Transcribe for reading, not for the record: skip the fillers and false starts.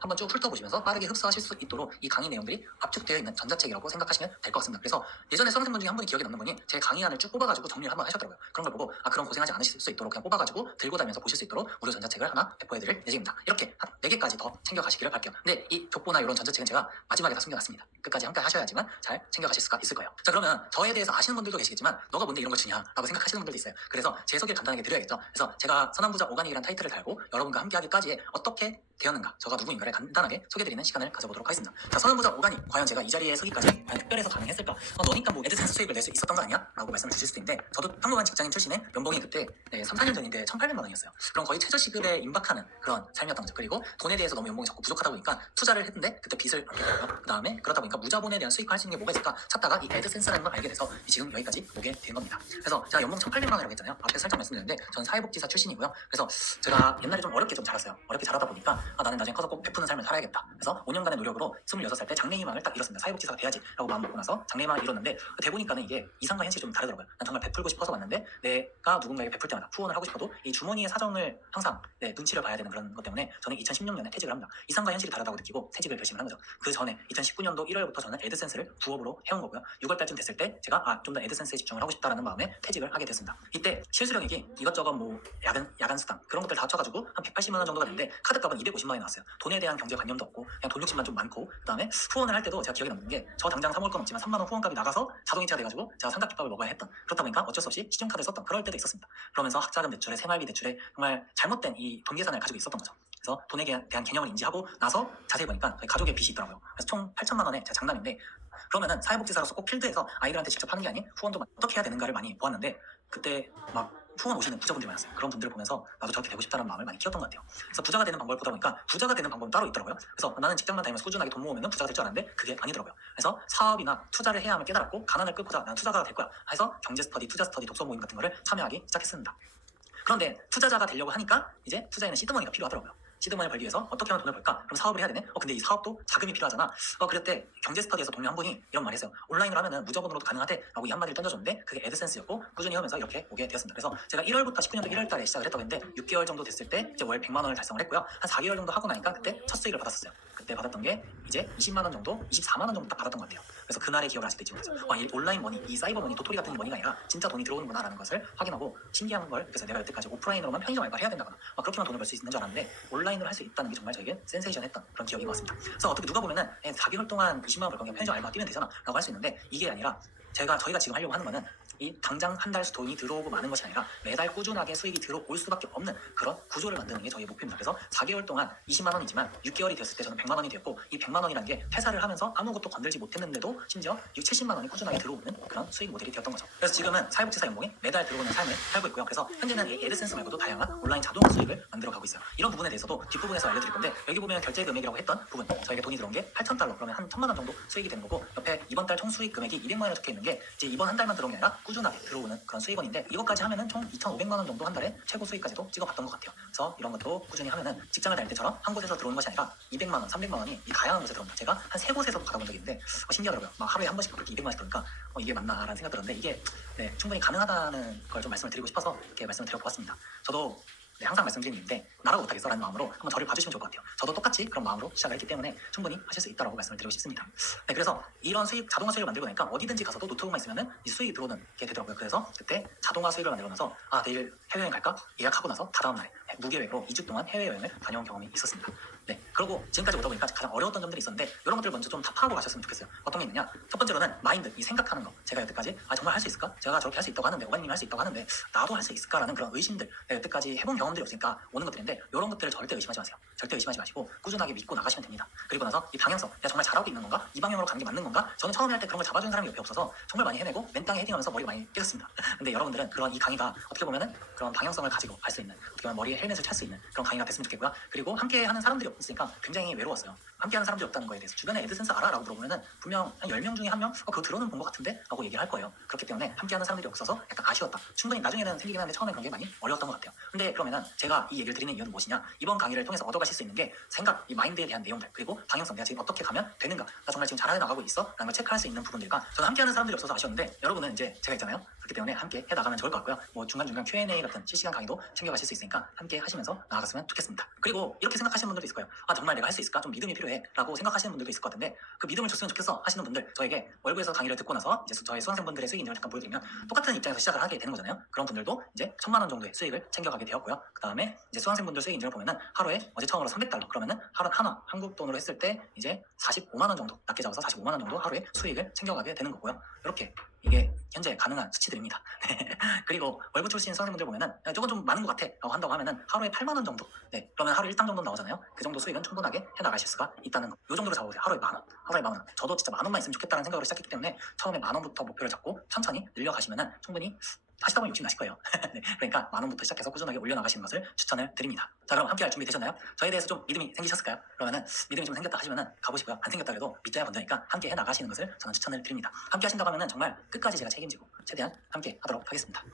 한번 쭉 훑어보시면서 빠르게 흡수하실 수 있도록 이 강의 내용들이 압축되어 있는 전자책이라고 생각하시면 될 것 같습니다. 그래서 예전에 수강생분 중에 한 분이 기억에 남는 분이 제 강의안을 쭉 뽑아가지고 정리를 한번 하셨더라고요. 그런 걸 보고 그런 고생하지 않으실 수 있도록 그냥 뽑아가지고 들고 다니면서 보실 수 있도록 무료 전자책을 하나 배포해드릴 예정입니다. 이렇게 한 4개까지 더 챙겨가시기를 바랄게요. 근데 이 족보나 이런 전자책은 제가 마지막에 다 숨겨놨습니다. 끝까지 함께 하셔야지만 잘 챙겨가실 수가 있을 거예요. 자, 그러면 저에 대해서 아시는 분들도 계시겠지만 너가 뭔데 이런 걸 주냐 라고 생각하시는 분들도 있어요. 그래서 제 소개를 간단하게 드려야겠죠. 그래서 제가 선한부자 오가닉이라는 타이틀을 달고 여러분과 함께하기까지에 어떻게 되었는가, 저가 누구인가를 간단하게 소개드리는 시간을 가져보도록 하겠습니다. 자, 선한부자 오가닉, 과연 제가 이 자리에 서기까지 과연 특별해서 가능했을까? 너니까 뭐 애드센스 수익을 낼 수 있었던 거 아니야? 라고 말씀을 주실 수도 있는데, 저도 평범한 직장인 출신에 연봉이 그때 3, 4년 전인데 1,800만 원이었어요. 그럼 거의 최저시급에 임박하는 그런 삶이었던 거죠. 그리고 돈에 대해서 너무 연봉이 적고 부족하다 보니까 투자를 했는데 그때 빚을 안겼고요. 그 다음에 그러다 보니까 무자본에 대한 수익화 할 수 있는 게 뭐가 있을까 찾다가 이 애드센스라는 걸 알게 돼서 지금 여기까지 오게 된 겁니다. 그래서 제가 연봉 1,800만 원이라고 했잖아요. 앞에 살짝 말씀드렸는데 전 사회복지사 출신이고요. 그래서 제가 옛날에 좀 어렵게 좀 자랐어요. 어렵게 자라다 보니까 나는 나중에 커서 꼭 베푸는 삶을 살아야겠다. 그래서 5년간의 노력으로 26살 때 장래희망을 딱 이뤘습니다. 사회복지사가 돼야지 라고 마음 먹고 나서 장래희망을 이뤘는데 돼 보니까는 이게 이상과 현실이 좀 다르더라고요. 난 정말 베풀고 싶어서 왔는데 내가 누군가에게 베풀 때마다 후원을 하고 싶어도 이 주머니의 사정을 항상 눈치를 봐야 되는 그런 것 때문에 저는 2016년에 퇴직을 합니다. 이상과 현실이 다르다고 느끼고 퇴직을 결심을 한 거죠. 그 전에 2019년도 1월부터 저는 애드센스를 부업으로 해온 거고요. 6월달쯤 됐을 때 제가 좀 더 애드센스에 집중을 하고 싶다라는 마음에 퇴직을 하게 됐습니다. 이때 실수령액이 이것저것 뭐 야간 수당 그런 것들 다 합쳐가지고 한 180만 원 정도가 됐는데 카드값은 250만 원이 나왔어요. 돈에 대한 경제관념도 없고 그냥 돈 욕심만 좀 많고, 그 다음에 후원을 할 때도 제가 기억에 남는 게 저 당장 사 먹을 건 없지만 3만 원 후원값이 나가서 자동이체가 돼가지고 제가 삼각김밥을 먹어야 했던, 그렇다 보니까 어쩔 수 없이 신용카드를 썼던 그럴 때도 있었습니다. 그러면서 학자금 대출에 생활비 대출에 정말 잘못된 이 돈 계산을 가지고 있었던 거죠. 그래서 돈에 대한 개념을 인지하고 나서 자세히 보니까 저희 가족의 빚이 있더라고요. 그래서 총 8천만 원에 제가 장남인데, 그러면은 사회복지사로서 꼭 필드에서 아이들한테 직접 하는 게 아닌 후원도 어떻게 해야 되는가를 많이 보았는데, 그때 막 후원 오시는 부자분들이 많았어요. 그런 분들을 보면서 나도 저렇게 되고 싶다는 마음을 많이 키웠던 것 같아요. 그래서 부자가 되는 방법을 보다 보니까 부자가 되는 방법은 따로 있더라고요. 그래서 나는 직장만 다니면서 꾸준하게 돈 모으면 부자가 될 줄 알았는데 그게 아니더라고요. 그래서 사업이나 투자를 해야 함을 깨달았고, 가난을 끊고자 난 투자가 될 거야 해서 경제 스터디, 투자 스터디, 독서 모임 같은 거를 참여하기 시작했습니다. 그런데 투자자가 되려고 하니까 이제 투자에는 시드머니가 필요하더라고요. 시드머니를 벌기 위해서 어떻게 하면 돈을 벌까? 그럼 사업을 해야 되네? 근데 이 사업도 자금이 필요하잖아. 그럴 때 경제 스터디에서 동료 한 분이 이런 말을 했어요. 온라인으로 하면은 무자본으로도 가능하대 라고 이 한마디를 던져줬는데 그게 애드센스였고 꾸준히 하면서 이렇게 오게 되었습니다. 그래서 제가 1월부터 19년도 1월 달에 시작을 했다고 했는데 6개월 정도 됐을 때 이제 월 100만 원을 달성을 했고요. 한 4개월 정도 하고 나니까 그때 첫 수익을 받았었어요. 그때 받았던 게 이제 20만 원 정도, 24만 원 정도 딱 받았던 것 같아요. 그래서 그날의 기억을 아직도 잊지 못했어요. 이 온라인 머니, 이 사이버 머니, 도토리 같은 머니가 아니라 진짜 돈이 들어오는구나 라는 것을 확인하고 신기한 걸, 그래서 내가 여태까지 오프라인으로만 편의점 알바를 해야 된다거나 그렇게만 돈을 벌 수 있는 줄 알았는데 온라인으로 할 수 있다는 게 정말 저에게 센세이션했던 그런 기억인 것 같습니다. 그래서 어떻게 누가 보면은 4개월 동안 20만 원 벌 거면 편의점 알바 뛰면 되잖아 라고 할 수 있는데, 이게 아니라 저희가 지금 하려고 하는 거는 이 당장 한 달 돈이 들어오고 마는 것이 아니라 매달 꾸준하게 수익이 들어올 수밖에 없는 그런 구조를 만드는 게 저희의 목표입니다. 그래서 4개월 동안 20만 원이지만 6개월이 됐을 때 저는 100만 원이 되었고, 이 100만 원이라는 게 퇴사를 하면서 아무것도 건들지 못했는데도 심지어 6, 70만 원이 꾸준하게 들어오는 그런 수익 모델이 되었던 거죠. 그래서 지금은 사회복지사 연봉이 매달 들어오는 삶을 살고 있고요. 그래서 현재는 이 애드센스 말고도 다양한 온라인 자동 수익을 만들어 가고 있어요. 이런 부분에 대해서도 뒷부분에서 알려드릴 건데, 여기 보면 결제 금액이라고 했던 부분, 저에게 돈이 들어온 게 8,000달러, 그러면 한 1,000만 원 정도 수익이 되는 거고, 옆에 이번 달 총 수익 금액이 200만 원이 적혀 있는 게 이제 이번 한 달만 들어온 게 아니라 꾸준하게 들어오는 그런 수익원인데, 이것까지 하면은 총 2,500만 원 정도 한 달에 최고 수익까지도 찍어봤던 것 같아요. 그래서 이런 것도 꾸준히 하면은 직장을 다닐 때처럼 한 곳에서 들어오는 것이 아니라 200만 원, 300만 원이 이 다양한 곳에 들어옵니다. 제가 한 3곳에서도 받아본 적이 있는데 신기하더라고요. 막 하루에 한 번씩 그렇게 200만 원씩 들어오니까 이게 맞나라는 생각 들었는데, 이게 충분히 가능하다는 걸 좀 말씀을 드리고 싶어서 이렇게 말씀을 드려보았습니다. 저도 항상 말씀드리는데 나라고 못하겠어라는 마음으로 한번 저를 봐주시면 좋을 것 같아요. 저도 똑같이 그런 마음으로 시작을 했기 때문에 충분히 하실 수 있다고 말씀을 드리고 싶습니다. 그래서 이런 자동화 수익을 만들고 나니까 어디든지 가서도 노트북만 있으면은 이 수익이 들어오는 게 되더라고요. 그래서 그때 자동화 수익을 만들면서 내일 해외여행 갈까? 예약하고 나서 다다음 날에 무계획으로 2주 동안 해외여행을 다녀온 경험이 있었습니다. 그리고 지금까지 오다 보니까 가장 어려웠던 점들이 있었는데 이런 것들을 먼저 좀 다 파악하고 가셨으면 좋겠어요. 어떤 게 있느냐? 첫 번째로는 마인드, 이 생각하는 거. 제가 여태까지 정말 할 수 있을까? 제가 저렇게 할 수 있다고 하는데, 오가님이 할 수 있다고 하는데 나도 할 수 있을까라는 그런 의심들, 내가 여태까지 해본 경험들이 없으니까 오는 것들인데, 이런 것들을 절대 의심하지 마세요. 절대 의심하지 마시고 꾸준하게 믿고 나가시면 됩니다. 그리고 나서 이 방향성, 내가 정말 잘하고 있는 건가? 이 방향으로 가는 게 맞는 건가? 저는 처음에 할 때 그런 걸 잡아주는 사람이 옆에 없어서 정말 많이 헤매고 맨땅에 헤딩하면서 머리가 많이 깨졌습니다. 근데 여러분들은 그런 이 강의가 어떻게 보면은 그런 방향성을 가지고 갈 수 있는, 어떻게 보면 머리에 헬멧을 찰 수 있는 그런 강의가 됐으면 좋겠고요. 그리고 함께 하는 사람들이 없으니까 굉장히 외로웠어요. 함께 하는 사람들이 없다는 거에 대해서 주변에 애드센스 알아? 라고 물어보면은 분명 한 10명 중에 1명 그거 들어는 본 것 같은데? 라고 얘기를 할 거예요. 그렇기 때문에 함께 하는 사람들이 없어서 약간 아쉬웠다. 충분히 나중에는 생기긴 하는데 처음에 그런 게 많이 어려웠던 것 같아요. 근데 그러면은 제가 이 얘기를 드리는 이유는 무엇이냐? 이번 강의를 통해서 얻어가실 수 있는 게 생각, 이 마인드에 대한 내용들, 그리고 방향성, 내가 지금 어떻게 가면 되는가? 나 정말 지금 잘해 나가고 있어? 라는 걸 체크할 수 있는 부분들과, 저는 함께 하는 사람들이 없어서 아쉬웠는데, 여러분은 이제 제가 있잖아요. 그렇기 때문에 함께 해 나가면 좋을 것 같고요. 뭐 중간중간 Q&A 같은 실시간 강의도 챙겨가실 수 있으니까 함께 하시면서 나아갔으면 좋겠습니다. 그리고 이렇게 생각하시는 분들도 있을 거예요. 아 정말 내가 할 수 있을까? 좀 믿음이 필요해 라고 생각하시는 분들도 있을 것 같은데 그 믿음을 줬으면 좋겠어 하시는 분들 저에게 월부에서 강의를 듣고 나서 이제 저희 수강생분들의 수익 인증을 잠깐 보여드리면 똑같은 입장에서 시작을 하게 되는 거잖아요. 그런 분들도 이제 1,000만 원 정도의 수익을 챙겨가게 되었고요. 그 다음에 이제 수강생분들 수익 인증을 보면은 하루에 어제 처음으로 300달러 그러면은 하루 하나 한국 돈으로 했을 때 이제 45만 원 정도 낮게 잡아서 45만 원 정도 하루에 수익을 챙겨가게 되는 거고요. 이렇게 이게 현재 가능한 수치들입니다. 그리고 월부 출신 수강생분들 보면은 야, 저건 좀 많은 것 같아 라고 한다고 하면은 하루에 8만 원 정도 그러면 하루 일당 정도 나오잖아요. 그 정도 수익은 충분하게 해 나가실 수가 있다는 거. 이 정도로 잡아보세요. 하루에 만 원. 하루에 만 원. 저도 진짜 만 원만 있으면 좋겠다는 생각으로 시작했기 때문에 처음에 만 원부터 목표를 잡고 천천히 늘려가시면은 충분히 하시다 보면 욕심 나실 거예요. 네, 그러니까 만 원부터 시작해서 꾸준하게 올려나가시는 것을 추천을 드립니다. 자, 그럼 함께 할 준비 되셨나요? 저에 대해서 좀 믿음이 생기셨을까요? 그러면은 믿음이 좀 생겼다 하시면은 가보시고요. 안 생겼다 해도 믿자야 먼저니까 함께 해 나가시는 것을 저는 추천을 드립니다. 함께 하신다고 하면은 정말 끝까지 제가 책임지고 최대한 함께 하도록 하겠습니다.